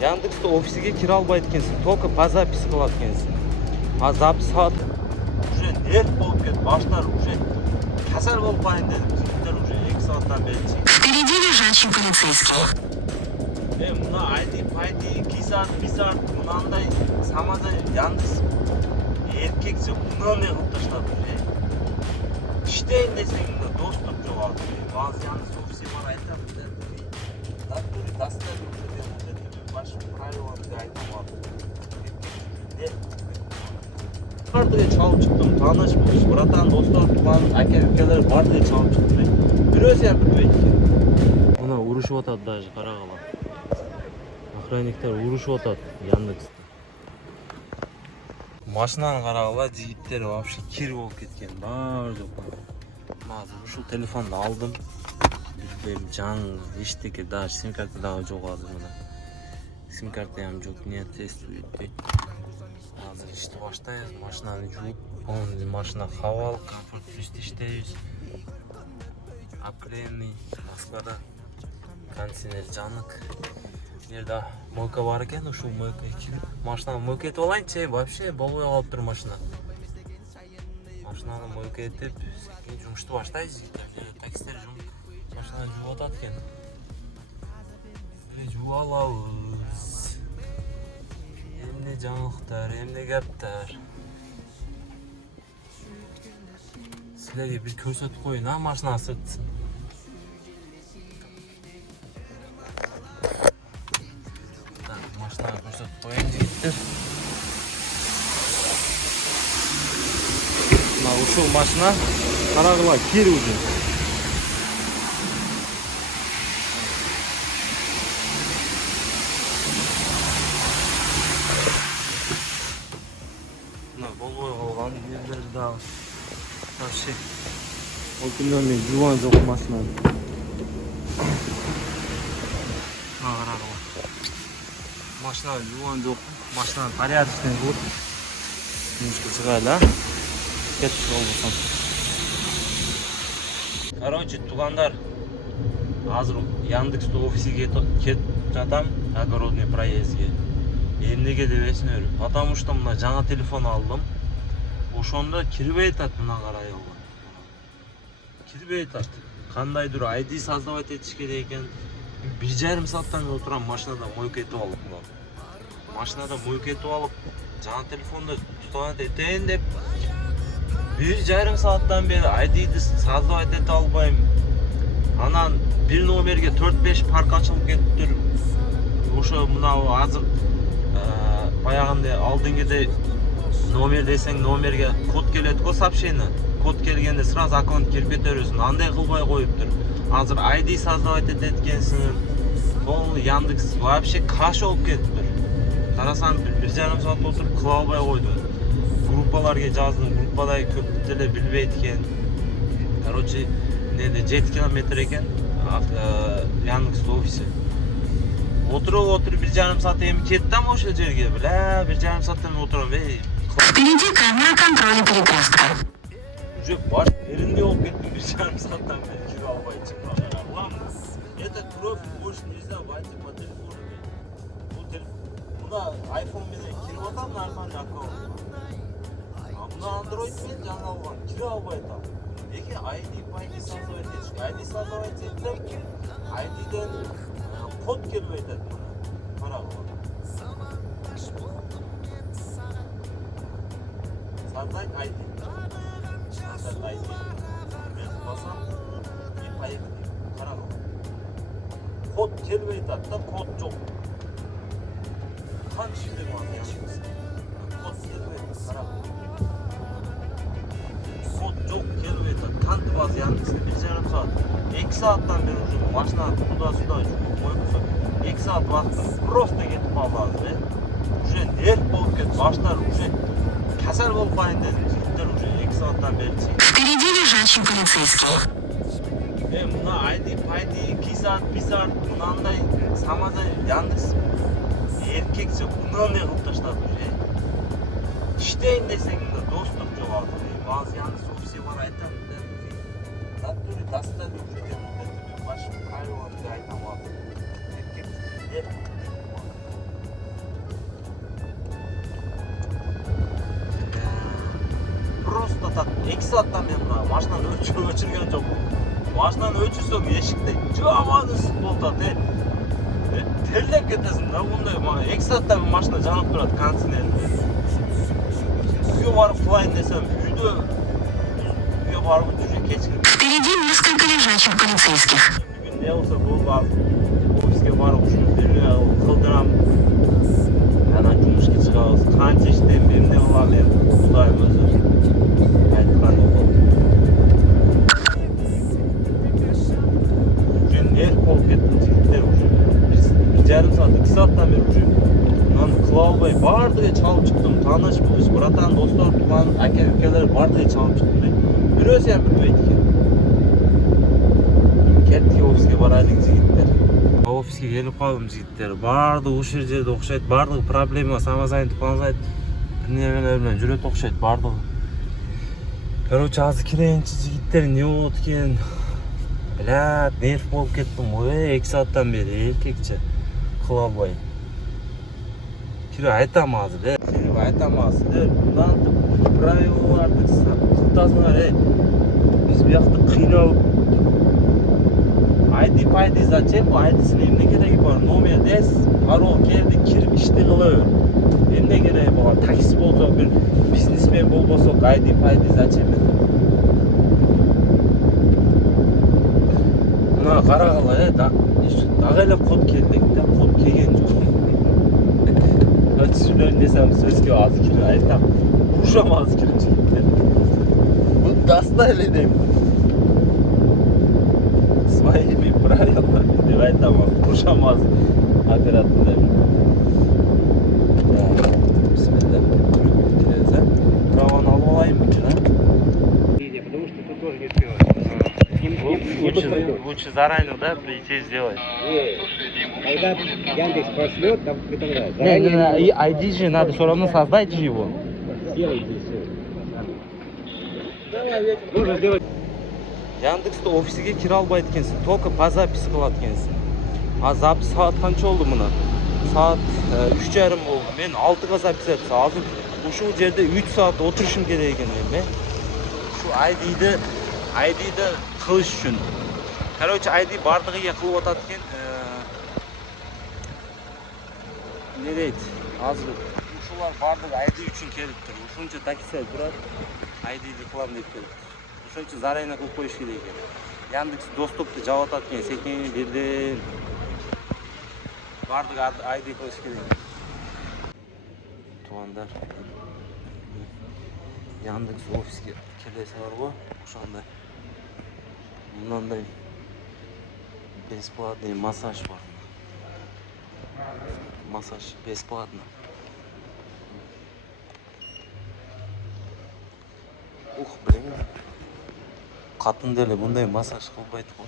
Яндекста офисиге кире албайт экенсиң, только по записи кылат экенсиң. А запись уже нерв болуп кетип, баштар уже касал болуп калайын дедим. Жигиттер уже 2 сааттан бери. Впереди лежачий полицейский. Мына айди, 2 саат, 1 саат мынандай самада Яндекс эркекче унааный кылып таштады уже. Иштейин десең мына доступ жок. Баазы Яндекс офиси бар айтам. Даттури дастан баш правиланы айтам. Бардыгы чалып чыктым, тааныш болуш, братан, достор, тууган, аке-укелер бардыгы чалып чыктым. Бирөөсү ham билбейт экен. Мына урушуп атат даже, карагыла. Охранниктер урушуп атат Яндекста. Машинаны карагыла, жигиттер вообще кир болуп кеткен, бар жок. Азыр ушул телефонду алдым. Билбейм, жаңы эчтеке даже сим карта дагы жок азыр мына. Сим карта ham жок, не тестирует дейт. Азыр ишти баштайбыз, машинаны жууп, полный машина хавал, комфорт плюс иштейбиз. Обклеенный, Москвада кондиционер жанык. Жерде мойка бар экен, ушул мойкага кирип, машинаны мойка этип алайынчы, вообще болбой калыптыр машина. Машинаны мойка этип, жумушту баштайбыз. Таксистер машинаны жууп атат экен. Жууп алабыз. Эмне жаңылыктар, эмне кептер. Силерге бир көрсөтүп коюн, машина сыртсын. Машинаны көрсөтүп коюн жигиттер. Мына ушул машина карагыла кир уже. Мына болбой калган жерлери дагы. Вообще отүнөмүн жуан жок машина. Карагыла. Машина жуан жок. Машинаны порядочный кылып жумушка чыгайлы, а? Кетип болбосом. Короче, тугандар, азыр Яндекста офисиге кетип жатам, огородный проездге. Эмнеге дебесиңер, потому что мына жаңа телефон алдым. Ошондо кирбей атат, мына карайылга. Кирбей атат. Кандайдыр ID создавать этиш керек экен. 1,5 сааттан отурам машинада мойка этип алып. Машинада мойка этип алып, жаңа телефонду тутанат этейин деп 1,5 сааттан бери ID'ди создавать эте албайм. Анан бир номерге 4-5 парк ачылып кетиптир. Ошо мына азыр баягындай алдыңгыдай номер десең номерге код келет го сообщение. Код келгенде сразу аккаунт кирип кетерсиң. Андай кылбай коюптур. Азыр ID создавать этет экенсиң. Полный Яндекс вообще каш болуп кетиптир. Карасам 1,5 саат отуруп кыла албай койдум. Группаларга жаздым, группада көп деле билбейт экен. Короче, 7 километр экен Яндекс офиси. Отуруп 1,5 саат эми кеттим ошол жерге. Бля, 1,5 сааттан отурам. Впереди камера контроля перекрестка. Уже баш эринде болуп кеттим 1,5 сааттан бери кире албай чыктым. Это кровь больше нельзя войти по телефону. Мына iPhone менен кирип атам, iPhone аккаунт. Мына Android менен жаңы алган, кире албай атам. Эки ID создавать этиш. ID создавать этсем, IDден код келбей атат. Карагыла. Создать ID. Создать ID. Мен басам, и поехали. Карагыла. Код келбей атат да, код жок. Канча деп атат. Код келбей атат. Карагыла. Код жок, келбей атат. Канты баз Яндекс 1,5 саат. 2 сааттан бери уже машина туда-сюда койгусак 2 саат вакытта просто кетип калды азыр. Уже нерв болуп кетип, баштар уже касал болуп калайын дедим. Жигиттер уже 2 сааттан бери. Впереди лежачий полицейский. Мына ID 2 саат, 1 саат мынандай самада Яндекс эркекче унааный кылып таштады уже. Иштейин десең да доступ жок азыр. Баазы Яндекс офиси бар айтам. Даттури дастан уже баш правиланы айтам. 2 сааттан мен мына машинаны өчүргөн жокмун. Машинаны өчүрсөм эшикте жаман ысык болуп атат. Терлеп кетесиң да мындай 2 саатта бир машина жанып турат кондиционерде. Үйгө барып кылайын десем, үйгө барып уже кечке. Впереди несколько лежачих полицейских. Бүгүн не болсо болду, офиске барып ушуну кылдырам. Анан жумушка чыгабыз. Канча иштейм, эмне кылам мен, Кудайым өзү айткан болот. Уже нерв болуп кетти жигиттер уже. 1,5 саат, 2 сааттан бери уже мынаны кыла албай баардыгы чалып чыктым. Тааныш булуш, братан, достор, тууган, аке-укелер баардыгы чалып чыктым. Бирөөсү ham билбейт экен. Кеттик офиске барайлык жигиттер. Офиске келип калдым жигиттер. Баардыгы ушул жерде окшойт, баардыгы проблема, самозанят, планзайт, эмнелер менен жүрөт окшойт баардыгы. Короче, азыр кирейинчи жигиттер, эмне болот экен? Блядь, нерв болуп кеттим. 2 сааттан бери эркекче кыла албай. Кирип айтам азыр, Кирип айтам азыр. Мындан правилаларды кылтасыңар, Биз биякты кыйналып. ID зачем? ID'сine эмне кереги бар? Номер дес, парол келди, кирип ишти кыла бер. Эмне кереги бар? Такси болсо, бир бизнесмен болбосок, ID зачем? Мына карагыла, дагы эле код келдик да, код келген жок. Түшүнөм десем сөзгө азыр кирип айтам. Ушам азыр кирип жигиттер. Бул даста эле дейм. Своими правилами деп айтам, ушам азыр оператор дейм. Бисмилlah. Киребиз, праваны алып алайынбы, да? Потому что ты тоже не успеваешь. Лучше заранее, да, прийти сделать. Когда Яндекс пошлет, там предлагает. Не, ID же надо все равно создать же его. Сделайте все. Можно сделать. Яндексте офисиге кире албайт экенсиң, только по записи кылат экенсиң. А запись саат канча болду мына? Саат 3:30 болду. Мен 6га запись этсем, азыр ушул жерде 3 саат отурушум керек экен мен. Şu ID'de kılış üçün. Короче, ID бардыгыга кылып атат экен. Не дейт? Азыр ушулар бардыгы ID үчүн келиптир. Ушунча такси турат. ID'ди кылам деп келип. Ошончо заранее кылып коюш керек экен. Яндекс доступты жаап атат экен, секени бирден. Бардыгы ID кылыш керек. Туугандар. Яндекс офиске келесиңерби? Ошондой. Мындай бесплатный массаж бар. Массаж бесплатно. Ух, блин. Катын деле мындай массаж кылбайт го.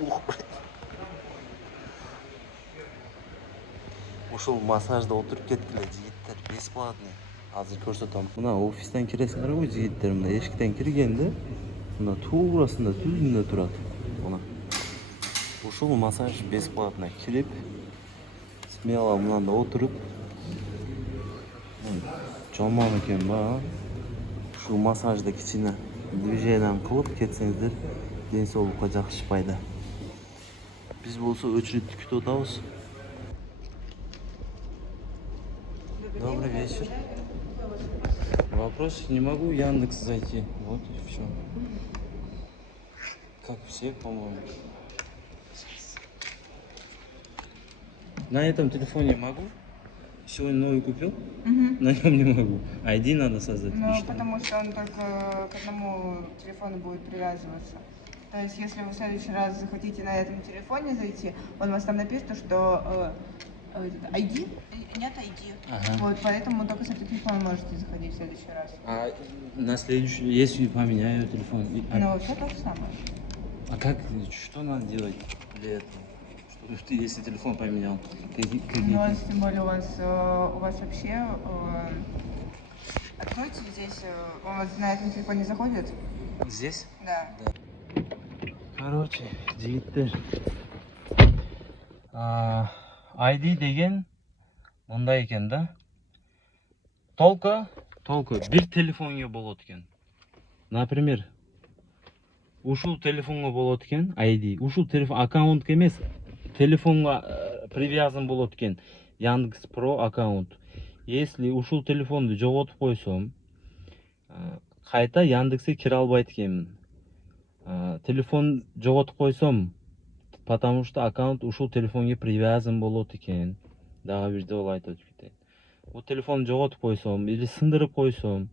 Ух, блин. Ушул массажда отуруп кеткиле жигиттер, бесплатный. Азыр көрсөтөм. Мына офистен киресиңерби жигиттер, мына эшиктен киргенде мына туурасында түзүндө турат. Мына. Ушул массаж бесплатно. Кирип, смело мынанда отуруп. Жаман экен ба. Ушул массажды кичине движением кылып кетсеңиздер, ден соолукка жакшы пайда. Биз болсо очередь күтүп атабыз. Добрый вечер. Вопрос, не могу в Яндекс зайти. Вот и все. Как все, по-моему. На этом телефоне могу? Сегодня новый купил? На нем не могу. ID надо создать. Ну, потому что он только к одному телефону будет привязываться. То есть, если вы в следующий раз захотите на этом телефоне зайти, он вас там напишет, что ID? Нет ID. Ага. Вот, поэтому только с этого телефона можете заходить в следующий раз. А на следующий, если поменяю телефон? Но все то же самое. А как, что надо делать для этого? Что ты, если телефон поменял? Ну, тем более у вас вообще... Откройте здесь, он вас на этом телефоне заходит? Здесь? Да. Короче, жигиттер. ID деген мындай экен да. Только только бир телефонго болот экен. Например, ушул телефонго болот экен ID. Ушул телефон аккаунтка эмес, телефонго привязан болот экен Яндекс Про аккаунт. Если ушул телефонду жоготуп койсом, кайта Яндекске кире албайт экенмин. Телефон жоготуп койсом, потому что аккаунт ушул телефонго привязан болот экен. Дагы бирде ол айтып кетейин. Бул телефон жоготуп койсом или сындырып койсом,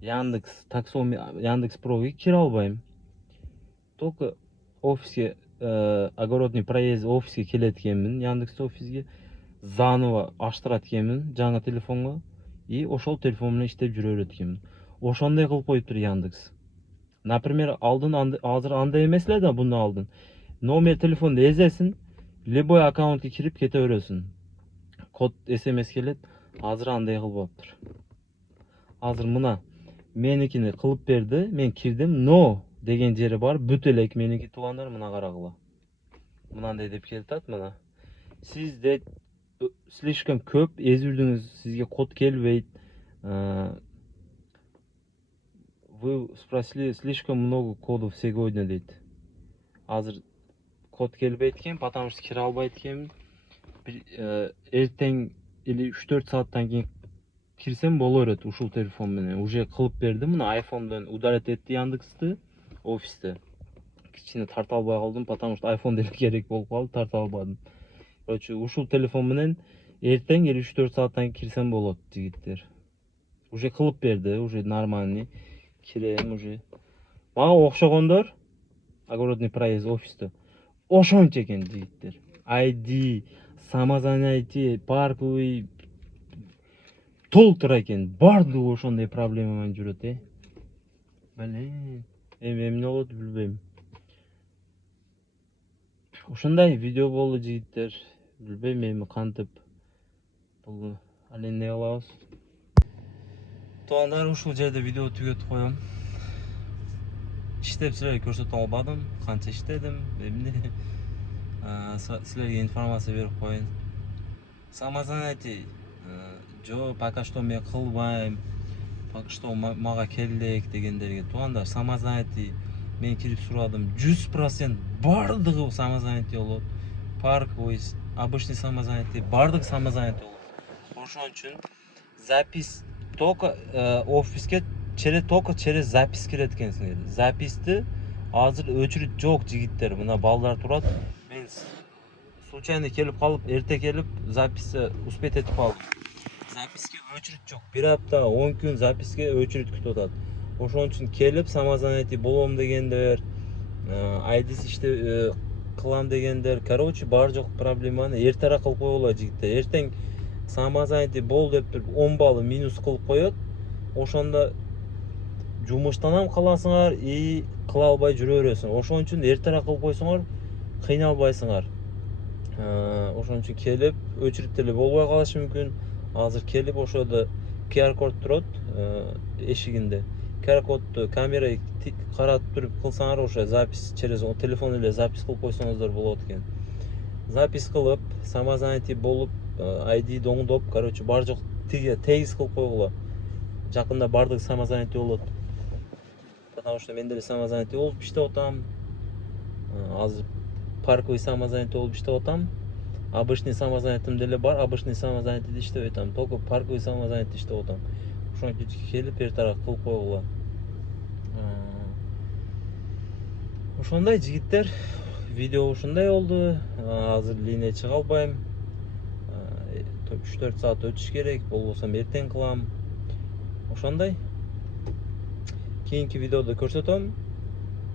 Яндекс таксом Яндекс Прого кире албайм. Только офиске огородный проезд офиске келет экенмин, Яндекс офиске заново аштырат экенмин жаңы телефонго и ошол телефон менен иштеп жүрө берет экенмин. Ошондой кылып коюптур Яндекс. Например, азыр андай эмес эле да, бундан алдын номер телефонду эзесин, любой аккаунтка кирип кете бересиң. Код SMS келет, азыр андай кылбаптыр. Азыр мына меникини кылып берди, мен кирдим, но деген жери бар, бүт элек меники туугандар мына карагыла. Мынандай деп келатат, мына. Сиз де слишком көп эзилдиңиз, сизге код келбейт. Вы спросили слишком много кодов сегодня дейт. Азыр код келбейт экен, потому что кире албайт экенмин. Эртең или 3-4 сааттан кийин кирсем боло берет ушул телефон менен. Уже кылып бердим, мына айфондон удалять этти Яндексти офисте. Кичине тарта албай калдым, потому что айфон деле керек болуп калды, тарта албадым. Короче, ушул телефон менен эртең или 3-4 сааттан кирсем болот, жигиттер. Уже кылып берди, уже нормальный. Кирем уже. Мага окшогондор огородный проезд офисте ошончо экен, жигиттер. ID, самозанятие, парковый толтура экен. Бардыгы ошондой проблема менен жүрөт, Блин, эмне болот билбейм. Ошондой видео болду, жигиттер. Билбейм эми кантип бул ал эмне кылабыз. Туугандар, ушул жерде видео түгөтүп коем. Иштеп силерге көрсөтө албадым, канча иштедим, эмне. Силерге информация берип коеюн. Самозанятие жо, пока что мен кылбайм, пока что мага келдек дегендерге. Туугандар, самозанятие мен кирип сурадым, 100% бардыгы самозанятие болот. Парковый, обычный самозанятие, бардык самозанятие болот. Ошон үчүн запись только офиске только через запись кирет экенсиңер. Записти азыр өчүрүт жок, жигиттер. Мына балдар турат. Мен случайно келип калып, эрте келип записти успеть этип калдым. Записке өчүрүт жок. Бир апта, 10 күн записке өчүрүт күтүп атат. Ошон үчүн келип самозанятие болом дегендер, айдис иште кылам дегендер, короче, бар жок проблеманы эртерээк кылып койгула, жигиттер. Эртең самозанятие бол деп туруп 10 баллы минус кылып коет. Ошондо жумуштан каласыңар и кыла албай жүрө бересиң. Ошон үчүн эртерээк кылып койсоңор кыйналбайсыңар. Ошон үчүн келип өчүрүт деле болбой калышы мүмкүн. Азыр келип ошодо QR код турат эшигинде. QR кодду камерага каратып туруп кылсаңар, ошо запись через телефон эле запись кылып койсоңуздар болот экен. Запись кылып, самозанятие болуп, ID доңдоп, короче, бар жок тегиз кылып койгула. Жакында бардык самозанятие болот. Потому что мен деле самозанятие болуп иштеп атам. Азыр парковый самозанятие болуп иштеп атам. Обычный самозанятием деле бар, обычный самозанятиеде иштеп атам. Только парковый самозанятие иштеп атам. Ошон үчүн келип эртерээк кылып койгула. Ошондой, жигиттер, видео ушундай болду. Азыр линия чыга албайм. 3-4 саат өтүш керек, болбосо эртең кылам. Ошондой. Кийинки видеодо көрсөтөм.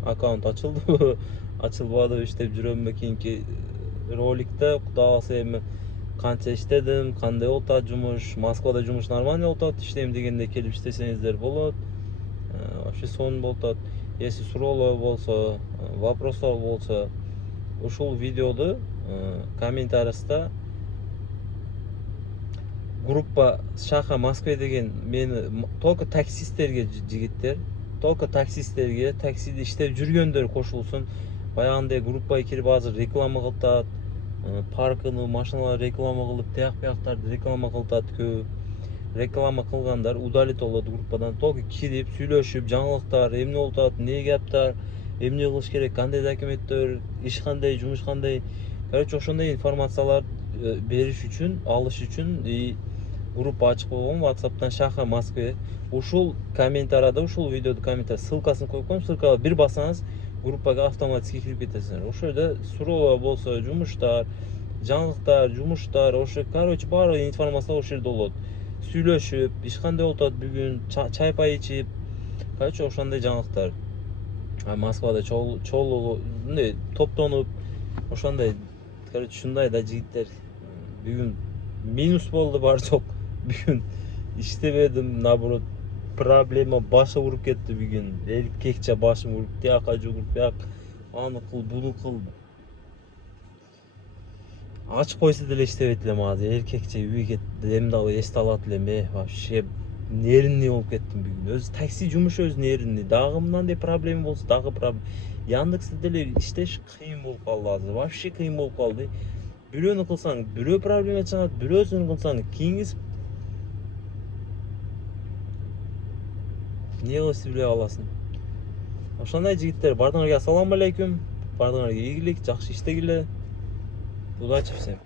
Аккаунт ачылды, ачылбады, иштеп жүрөмбү кийинки роликте. Кудай кааласа эми канча иштедим, кандай болуп атат жумуш, Москвада жумуш нормальный болуп атат, иштейм дегенде келип иштесеңиздер болот. Вообще сонун болуп атат. Если суроолор болсо, вопростор болсо, ушул видеоду комментарийда группа Шаха Москве деген мени только таксисттерге, жигиттер, только таксисттерге, таксиде иштеп жүргөндөр кошулсун. Баягындай группага кирип азыр реклама кылтат, паркыны, машиналар реклама кылып, тияк-бияктарды реклама кылтат көп. реклама кылгандар удалить болот группадан. Только кирип сүйлөшүп, жаңылыктар, эмне болуп атат, эмне кептар, эмне кылыш керек, кандай документтер, иш кандай, жумуш кандай. Короче, ошондой информациялар бериш үчүн, алыш үчүн группа ачып койгом WhatsApp'тан Шаха Москве. Ушул комментарийда, ушул видеода комментарий ссылкасын коюп коем. Ссылкага бир бассаңыз группага автоматически кирип кетесиңер. Ошол жерде суроолор болсо, жумуштар, жаңылыктар, жумуштар, ошо короче баары информация ошол жерде болот. Сүйлөшүп, иш кандай болуп атат бүгүн, чай пай ичип, короче ошондой жаңылыктар. Москвада чогуу мындай топтонуп, ошондой, короче ушундай да жигиттер. Бүгүн минус болду бар жок. Бүгүн иштебедим, наоборот проблема башы уруп кетти бүгүн. Эркекче башым уруп, тияка жүгүрүп, тияк аны кыл, буну кыл. Ачып койсо деле иштебейт элем азыр. Эркекче үйгө кетти, эми дагы эсте алат элем. Вообще нервный болуп кеттим бүгүн. Өзү такси жумушу өзү нервный. Дагы мындай проблема болсо, дагы проблема. Яндексте деле иштеш кыйын болуп калды азыр. Вообще кыйын болуп калды. Бирөөнү кылсаң, бирөө проблема чыгат, бирөөсүн кылсаң, кийиңиз не кылышты билбей каласың. Ошондой жигиттер, бардыңарга ассаламу алейкум. Бардыңарга ийгилик, жакшы иштегиле. Удачи всем.